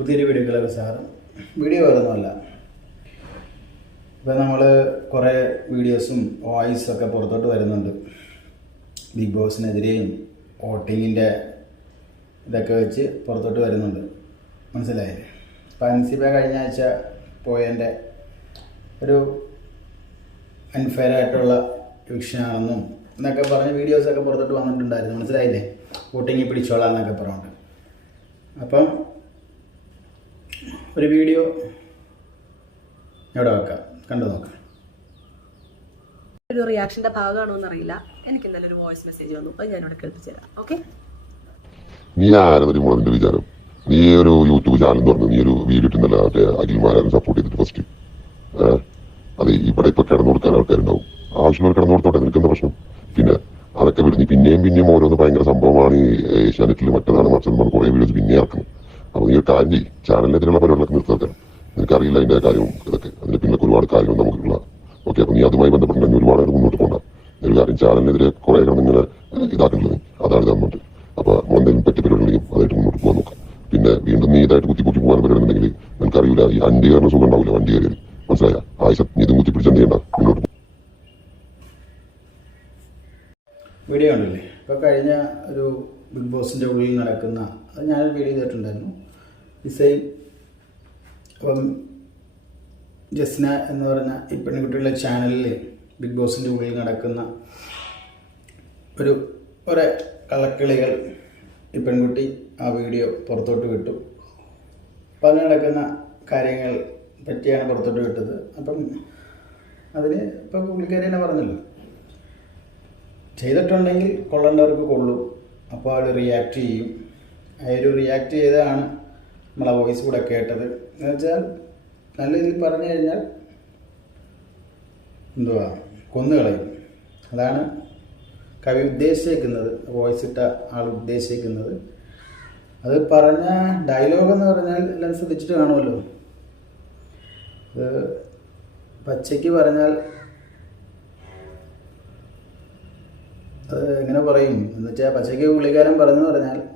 പുതിയൊരു വീഡിയോകളൊക്കെ സാറും. വീഡിയോ വരുന്നതല്ല ഇപ്പം നമ്മൾ കുറേ വീഡിയോസും വോയിസും ഒക്കെ പുറത്തോട്ട് വരുന്നുണ്ട്. ബിഗ് ബോസിനെതിരെയും വോട്ടിങ്ങിന്റെ ഇതൊക്കെ വെച്ച് പുറത്തോട്ട് വരുന്നുണ്ട്. മനസ്സിലായില്ലേ? അപ്പം അൻസിബ കഴിഞ്ഞ ആഴ്ച പോയതിന്റെ ഒരു അൺഫെയർ ആയിട്ടുള്ള എന്നൊക്കെ പറഞ്ഞ് വീഡിയോസൊക്കെ പുറത്തോട്ട് വന്നിട്ടുണ്ടായിരുന്നു. മനസ്സിലായില്ലേ? വോട്ടിങ്ങിൽ പിടിച്ചോളാം എന്നൊക്കെ പറഞ്ഞുകൊണ്ട് അപ്പം ഒരു വീഡിയോ ഇവിടെ വെക്കാം? കണ്ടു നോക്കാം. ഒരു റിയാക്ഷന്റെ ഭാഗമാണോ എന്നറിയില്ല എനിക്ക് ഇന്നലെ ഒരു വോയിസ് മെസ്സേജ് വന്നു. അത് ഞാനിവിടെ കേൾപ്പിച്ചു തരാം ഓക്കെ നീ ആരൊരു മോളിന്റെ വിചാരം. നീ ഒരു യൂട്യൂബ് ചാനൽ തുറന്ന് നീ ഒരു വീഡിയോ ഇട്ടുന്നല്ല മറ്റേ അഖിൽമാരെ സപ്പോർട്ട് ചെയ്തിട്ട് ഫസ്റ്റ് അത് ഇവിടെ ഇപ്പൊ കിടന്നു കൊടുക്കാൻ ആൾക്കാരുണ്ടാവും. ആവശ്യമുള്ള കിടന്നു കൊടുത്തോട്ടെ നിനക്ക് എന്താ പ്രശ്നം? പിന്നെ അതൊക്കെ വിടുന്നു. പിന്നെയും പിന്നെയും ഓരോന്ന് ഭയങ്കര സംഭവമാണ് ഈ ഏഷ്യാനെറ്റിൽ മറ്റേതാണ് മറിച്ചത് നമ്മൾ കുറെ വീഡിയോസ് പിന്നെ ഇറക്കണം അപ്പൊ ഈ ഒരു ചാനലിനെ തന്നെ പരിപാടികളൊക്കെ നിർത്തണം എനിക്കറിയില്ല അതിന്റെ കാര്യവും ഇതൊക്കെ. അതിന് പിന്നൊക്കെ ഒരുപാട് കാര്യങ്ങൾ നമുക്കുള്ള. ഓക്കെ അപ്പൊ നീ അതുമായി ബന്ധപ്പെട്ട് തന്നെ ഒരുപാട് നേരം മുന്നോട്ട് പോകണ്ട എല്ലാവരും ചാനലിനെതിരെ കുറെ കിടന്ന് ഇങ്ങനെ ഇതാക്കുന്നത്. അതാണ് ഗവൺമെന്റ് അപ്പൊ എന്തെങ്കിലും പരിപാടികളെയും അതായിട്ട് മുന്നോട്ട് പോകാൻ നോക്കാം. പിന്നെ വീണ്ടും നീ ഇതായിട്ട് കുത്തി കുത്തി പോകാൻ പറ്റുന്നുണ്ടെങ്കിൽ എനിക്കറിയില്ല ഈ വണ്ടി സുഖം ഉണ്ടാവില്ല വണ്ടി കയറി മനസ്സിലായ? ആയിഷ നീ ഇതും കുത്തി പിടിച്ചു ചെയ്യണ്ട? മുന്നോട്ട് വീഡിയോ ഉണ്ടല്ലേ ഇപ്പോൾ കഴിഞ്ഞ ഒരു ബിഗ് ബോസിന്റെ ഉള്ളിൽ നടക്കുന്ന അത് ഞാനൊരു വീഡിയോ ചെയ്തിട്ടുണ്ടായിരുന്നു. സെയിം അപ്പം ജസ്ന എന്ന് പറഞ്ഞ ഈ പെൺകുട്ടികളുടെ ചാനലിൽ ബിഗ് ബോസിന്റെ ഉള്ളിൽ നടക്കുന്ന ഒരു കുറേ കളക്കിളികൾ ഈ പെൺകുട്ടി ആ വീഡിയോ പുറത്തോട്ട് വിട്ടു. അപ്പം അതിന് നടക്കുന്ന കാര്യങ്ങൾ പറ്റിയാണ് പുറത്തോട്ട് വിട്ടത്. അപ്പം അതിന് ഇപ്പം പുള്ളിക്കാരി തന്നെ പറഞ്ഞല്ലോ ചെയ്തിട്ടുണ്ടെങ്കിൽ കൊള്ളേണ്ടവർക്ക് കൊള്ളും. അപ്പോൾ അവർ റിയാക്ട് ചെയ്യും. ആ റിയാക്ട് ചെയ്താണ് നമ്മളെ വോയിസ് കൂടെ കേട്ടത്. എന്നുവെച്ചാൽ നല്ല രീതിയിൽ പറഞ്ഞു കഴിഞ്ഞാൽ എന്തുവാ? കൊന്നുകളയും. അതാണ് കവി ഉദ്ദേശിക്കുന്നത് വോയിസ് ഇട്ട ആൾ ഉദ്ദേശിക്കുന്നത് അത് പറഞ്ഞ ഡയലോഗ് എന്ന് പറഞ്ഞാൽ എല്ലാം ശ്രദ്ധിച്ചിട്ട് കാണുമല്ലോ. അത് പച്ചയ്ക്ക് പറഞ്ഞാൽ അത് എങ്ങനെ പറയും? എന്ന് വെച്ചാൽ പച്ചയ്ക്ക് പുള്ളിക്കാരൻ പറഞ്ഞു പറഞ്ഞാൽ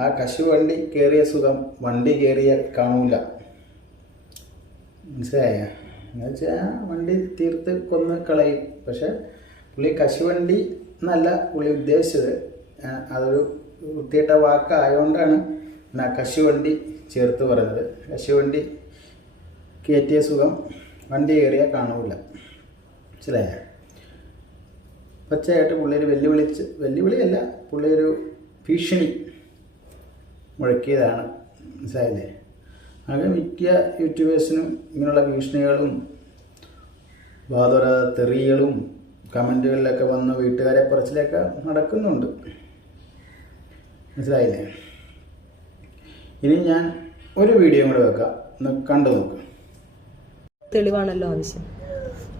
ആ കശു വണ്ടി കയറിയ സുഖം വണ്ടി കയറിയ കാണൂല. മനസ്സിലായ? എന്ന് വെച്ചാൽ വണ്ടി തീർത്ത് കൊന്ന് കളയും. പക്ഷെ പുള്ളി കശുവണ്ടി എന്നല്ല പുള്ളി ഉദ്ദേശിച്ചത്. അതൊരു വൃത്തിയിട്ട വാക്കായതുകൊണ്ടാണ് ഞാൻ കശുവണ്ടി ചേർത്ത് പറഞ്ഞത്. കശുവണ്ടി കയറ്റിയ സുഖം വണ്ടി കയറിയാൽ കാണൂല. മനസ്സിലായ? പച്ചയായിട്ട് പുള്ളിയൊരു വെല്ലുവിളിച്ച് വെല്ലുവിളിയല്ല പുള്ളിയൊരു ഭീഷണി. മുഴക്കിയതാണ്. മനസ്സിലായില്ലേ? അങ്ങനെ മിക്ക യൂട്യൂബേഴ്സിനും ഇങ്ങനെയുള്ള ഭീഷണികളും വാതോര തെറികളും കമന്റുകളിലൊക്കെ വന്ന് വീട്ടുകാരെ പറച്ചിലൊക്കെ നടക്കുന്നുണ്ട്. മനസ്സിലായില്ലേ? ഇനി ഞാൻ ഒരു വീഡിയോ കൂടെ വെക്കാം. ഒന്ന് കണ്ടു നോക്കാം. തെളിവാണല്ലോ ആവശ്യം.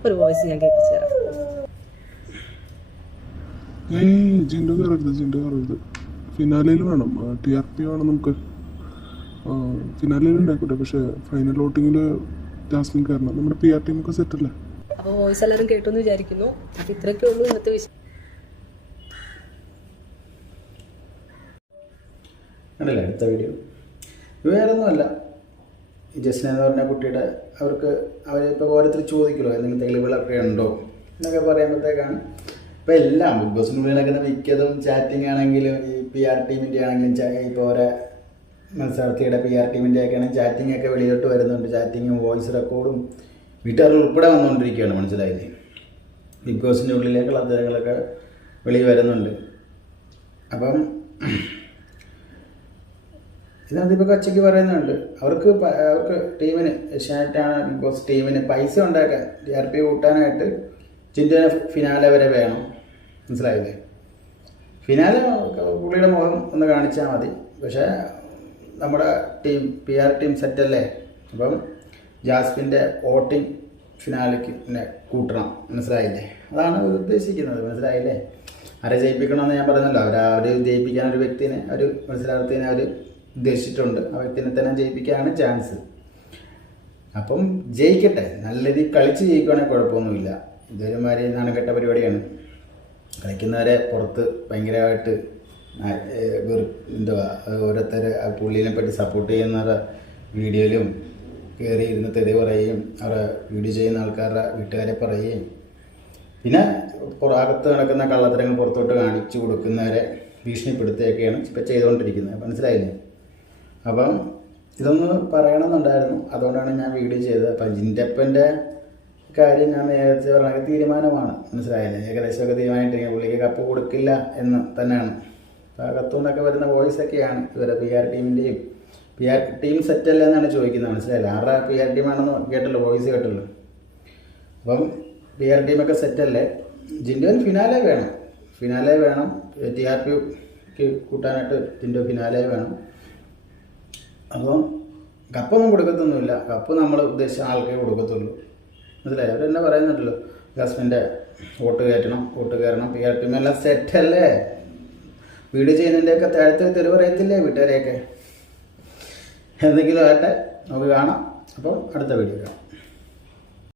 ഒരു വോയിസ് ഞാൻ കേൾപ്പിച്ചു തരാം. കയറരുത് ജിൻഡോ കയറരുത്. ഫിനാലയിൽ വേണം. ടി ആർ പി വേണം നമുക്ക്. ഫിനാലയിൽ ഉണ്ടായിക്കോട്ടെ പക്ഷേ ഫൈനൽ വോട്ടിങ്ങിൽ ജാസ്മിൻ കയറണം നമ്മുടെ പി ആർ ടീമൊക്കെ സെറ്റ് അല്ലേ? അപ്പോൾ വോയിസ് എല്ലാവരും കേട്ടു എന്ന് വിചാരിക്കുന്നു. അപ്പോൾ ഇത്രയൊക്കെ ഉള്ളൂ ഇന്നത്തെ വിഷയം ആണല്ലേ അടുത്ത വീഡിയോ വേറെ ഒന്നുമല്ല ഈ ജസ്ന എന്ന് പറഞ്ഞ കുട്ടിയുടെ അവർക്ക് അവരിപ്പോൾ ഓരോരുത്തർ ചോദിക്കുമല്ലോ എന്തെങ്കിലും തെളിവുകളൊക്കെ ഉണ്ടോ എന്നൊക്കെ പറയുമ്പോഴത്തേക്കാണ് ഇപ്പോൾ എല്ലാം ബിഗ് ബോസിനുള്ളിൽ നടക്കുന്ന മിക്കതും ചാറ്റിംഗ് ആണെങ്കിലും ഈ പി ആർ ടീമിന്റെ ആണെങ്കിലും ഇപ്പൊ ഓരോ മത്സരാർത്ഥിയുടെ പി ആർ ടീമിന്റെ ഒക്കെ ആണെങ്കിൽ ചാറ്റിംഗ് ഒക്കെ വെളിയിലോട്ട് വരുന്നുണ്ട്. ചാറ്റിങ്ങും വോയിസ് റെക്കോർഡും വീട്ടുകാർ ഉൾപ്പെടെ വന്നുകൊണ്ടിരിക്കുകയാണ് മനസ്സിലായില്ലേ? ബിഗ് ബോസിന്റെ ഉള്ളിലേക്കുള്ള അതിരകളൊക്കെ വെളിയിൽ വരുന്നുണ്ട്. അപ്പം ഇതിനകത്ത് ഇപ്പോൾ കച്ചയ്ക്ക് പറയുന്നുണ്ട്. അവർക്ക് അവർക്ക് ടീമിന് ഏഷ്യാനെറ്റാണ് ബിഗ് ബോസ് ടീമിന് പൈസ ഉണ്ടാക്കാൻ ടി ആർ പി കൂട്ടാനായിട്ട് ചിന്തന ഫിനാലെ വരെ വേണം. മനസ്സിലായില്ലേ? ഫിനാലെ പുള്ളിയുടെ മുഖം ഒന്ന് കാണിച്ചാൽ മതി. പക്ഷേ നമ്മുടെ ടീം പി ആർ ടീം സെറ്റല്ലേ അപ്പം ജാസ്മിന്റെ വോട്ടിംഗ് ഫിനാലിക്ക് പിന്നെ കൂട്ടണം. മനസ്സിലായില്ലേ? അതാണ് ഉദ്ദേശിക്കുന്നത്. മനസ്സിലായില്ലേ? ആരെ ജയിപ്പിക്കണമെന്ന് ഞാൻ പറഞ്ഞല്ലോ. അവർ അവർ ജയിപ്പിക്കാൻ ഒരു വ്യക്തിനെ ഒരു മത്സരാർത്ഥിനെ അവർ ഉദ്ദേശിച്ചിട്ടുണ്ട്. ആ വ്യക്തിനെ തന്നെ ജയിപ്പിക്കാനാണ് ചാൻസ് അപ്പം ജയിക്കട്ടെ. നല്ല രീതിയിൽ കളിച്ച് ജയിക്കുകയാണെങ്കിൽ കുഴപ്പമൊന്നുമില്ല. ഇതൊരുമാതിരി നാണക്കെട്ട പരിപാടിയാണ്. കളിക്കുന്നവരെ പുറത്ത് ഭയങ്കരമായിട്ട് എന്തുവാ ഓരോരുത്തർ പുള്ളീനെ പറ്റി സപ്പോർട്ട് ചെയ്യുന്നവരുടെ വീഡിയോയിലും കയറി ഇരുന്ന് തെറി പറയുകയും അവരെ വീഡിയോ ചെയ്യുന്ന ആൾക്കാരുടെ വീട്ടുകാരെ പറയുകയും. പിന്നെ പുറകത്ത് നടക്കുന്ന കള്ളത്തരങ്ങൾ പുറത്തോട്ട് കാണിച്ചു കൊടുക്കുന്നവരെ ഭീഷണിപ്പെടുത്തുകയൊക്കെയാണ് ഇപ്പം ചെയ്തുകൊണ്ടിരിക്കുന്നത്. മനസ്സിലായില്ലേ? അപ്പം ഇതൊന്ന് പറയണമെന്നുണ്ടായിരുന്നു. അതുകൊണ്ടാണ് ഞാൻ വീഡിയോ ചെയ്തത്. അപ്പം ജിന്റപ്പന്റെ കാര്യം ഞാൻ നേരത്തെ പറഞ്ഞ തീരുമാനമാണ്. മനസ്സിലായില്ലേ? ഏകദേശമൊക്കെ തീരുമാനമായിട്ട് പുള്ളിക്ക് കപ്പ് കൊടുക്കില്ല എന്ന് തന്നെയാണ്. ആ വരുന്ന വോയിസ് ഒക്കെയാണ് ഇവരെ പി ആർ ടീമിന്റെയും പി ആർ ടീം സെറ്റല്ല എന്നാണ് ചോദിക്കുന്നത്. മനസ്സിലായില്ല? ആരുടെ പി ആർ ടീമാണെന്ന് കേട്ടല്ലോ വോയിസ് കേട്ടല്ലോ. അപ്പം പി ആർ ടീമൊക്കെ സെറ്റല്ലേ ജിൻഡോൻ ഫിനാലെ വേണം. ഫിനാലെ വേണം. ടി ആർ പിക്ക് കൂട്ടാനായിട്ട് ജിൻഡോ ഫിനാലെ വേണം. അപ്പം കപ്പൊന്നും കൊടുക്കത്തൊന്നുമില്ല. കപ്പ് നമ്മൾ ഉദ്ദേശിച്ച ആൾക്കേ കൊടുക്കത്തുള്ളൂ. മനസ്സിലായി അവരെന്നെ പറയുന്നുണ്ടല്ലോ ഗസ്മിന്റെ വോട്ട് കയറ്റണം വോട്ട് കയറണം പി ആർ ടീം എല്ലാം സെറ്റല്ലേ വീട് ചെയ്യുന്നതിന്റെയൊക്കെ താഴത്തെ തെരുവ് പറയത്തില്ലേ വീട്ടുകാരെയൊക്കെ? എന്തെങ്കിലും ആട്ടെ നമുക്ക് കാണാം. അപ്പോൾ അടുത്ത വീഡിയോ കാണാം.